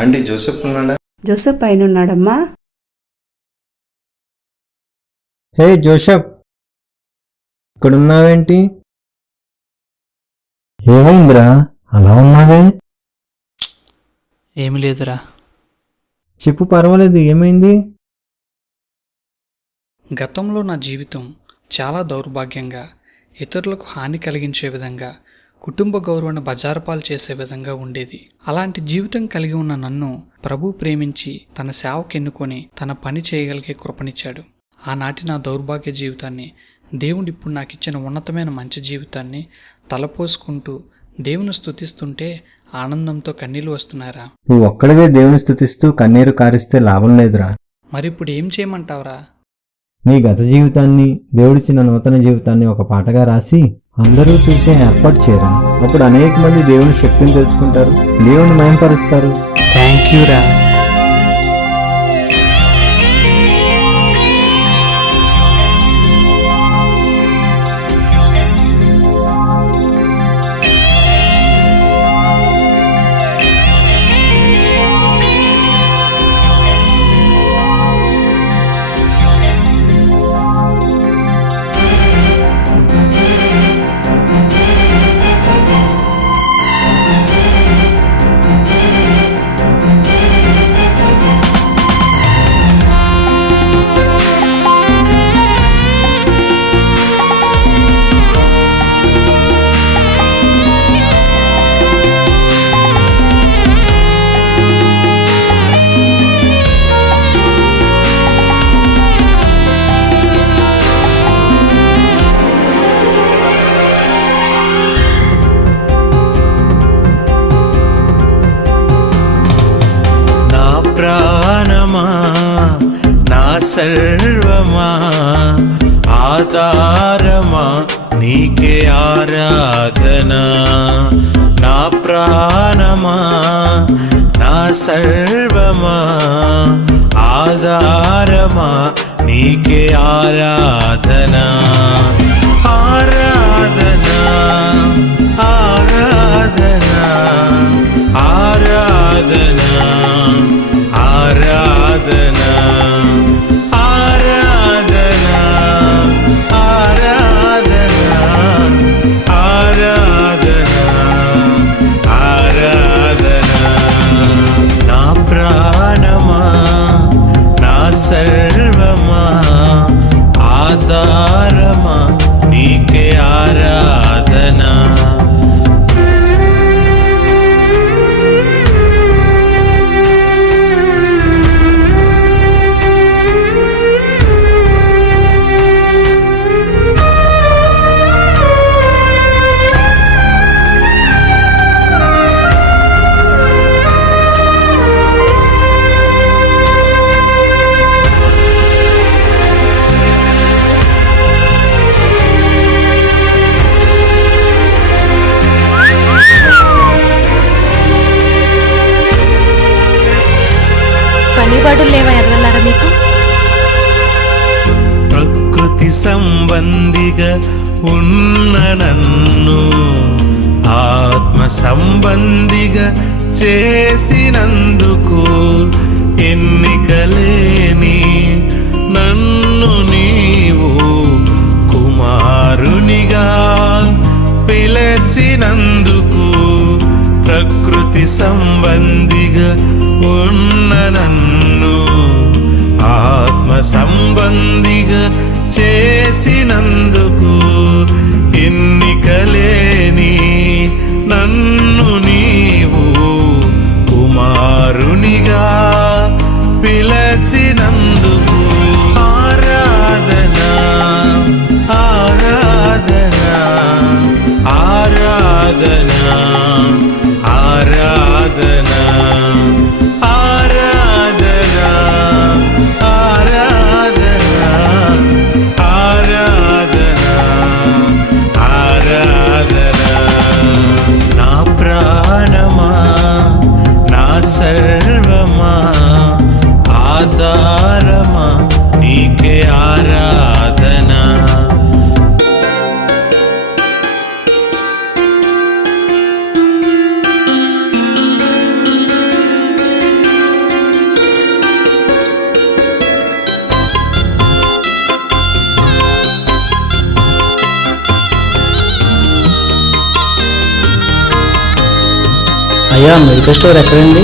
Aunty Joseph ఉన్నాడా? Joseph పైన ఉన్నాడమ్మా. హే జోసెఫ్, ఇక్కడున్నావేంటి? ఏమైందిరా అలా ఉన్నావే? ఏమి లేదురా. చెప్పు, పర్వాలేదు, ఏమైంది? గతంలో నా జీవితం చాలా దౌర్భాగ్యంగా, ఇతరులకు హాని కలిగించే విధంగా, కుటుంబ గౌరవాన్ని బజారుపాలు చేసే విధంగా ఉండేది. అలాంటి జీవితం కలిగి ఉన్న నన్ను ప్రభు ప్రేమించి తన సేవకు ఎన్నుకొని తన పని చేయగలిగే కృపనిచ్చాడు. ఆనాటి నా దౌర్భాగ్య జీవితాన్ని దేవుడు ఇప్పుడు నాకు ఇచ్చిన ఉన్నతమైన మంచి జీవితాన్ని తలపోసుకుంటూ దేవుని స్తుతిస్తుంటే ఆనందంతో కన్నీళ్లు వస్తున్నారా? నువ్వు ఒక్కడివే దేవుని స్తుతిస్తూ కన్నీరు కారిస్తే లాభం లేదురా. మరిప్పుడు ఏం చేయమంటావురా? నీ గత జీవితాన్ని, దేవుడిచ్చిన నూతన జీవితాన్ని ఒక పాటగా రాసి అందరూ చూసే ఏర్పాటు చేయరా. అప్పుడు అనేక మంది దేవుని శక్తిని తెలుసుకుంటారు, దేవుని మయంపరుస్తారు. థ్యాంక్ యూ రా. ప్రాణమా, నా సర్వమా, ఆధారమా, నీకే ఆరాధన. నా ప్రాణమా, నా సర్వమా, ఆధారమా, నీకే ఆరాధన. ఆరాధన, ఆరాధన, ఆరాధన, ఆరాధన, ఆరాధన, ఆరాధన, ఆరాధన, ఆరాధన. నా ప్రాణమా, నా సర్వమా, ఆధారమా, నీకే ఆరాధన. పనిబాటులు లేవా ఎదవల్లారా మీకు? ప్రకృతి సంబంధిగా ఉన్న నన్ను ఆత్మ సంబంధిగా చేసినందుకు, ఎన్నికలేని నన్ను నీవు కుమారునిగా పిలిచినందుకు, ప్రకృతి సంబంధిగా ఉన్న నన్ను ఆత్మ సంబంధిగా చేసినందుకు, ఎన్నికలేని నన్ను నీవు కుమారునిగా పిలిచినందుకు. ఆరాధన, ఆరాధన, ఆరాధన, ఆరాధన, ఆరాధన, ఆరాధన, ఆరాధన, అయ్యా మెడికల్ స్టోర్ ఎక్కడండి?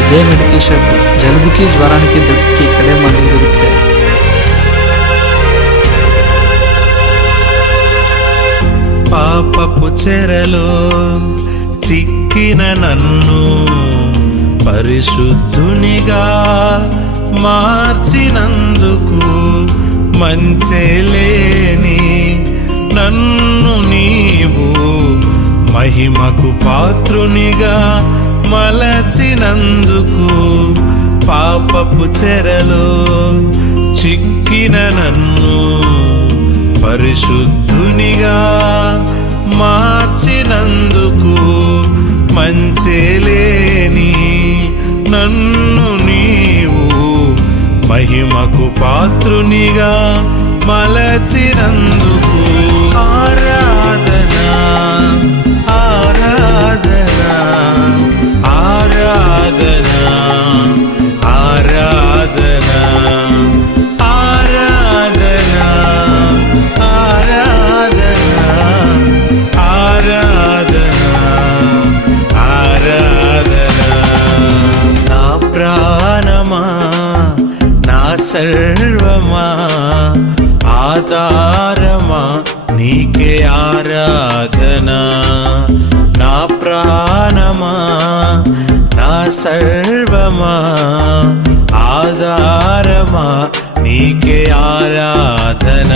ఇదే మెడికల్ షాప్. జలుబుకి, జ్వరానికి, దగ్గుకి ఇక్కడే మందులు దొరుకుతాయి. పాపపు చెరలో చిక్కిన నన్ను పరిశుద్ధునిగా మార్చినందుకు, మంచెలేని నన్ను నీవు మహిమకు పాత్రునిగా మలచినందుకు, పాపపు చెరలో చిక్కిన నన్ను పరిశుద్ధునిగా మార్చినందుకు, మంచెలేని నన్ను నీవు మహిమకు పాత్రునిగా మలచినందుకు, ఆరాధన ఆరాధన ఆరాధన ఆరాధన ఆరాధన ఆరాధన ఆరాధన. నా ప్రాణమా, నా సర్వమా, ఆధారమా, నీకే ఆరాధన. నా ప్రాణమా, నా సర్వమా, ఆధారమా, నీకే ఆరాధన.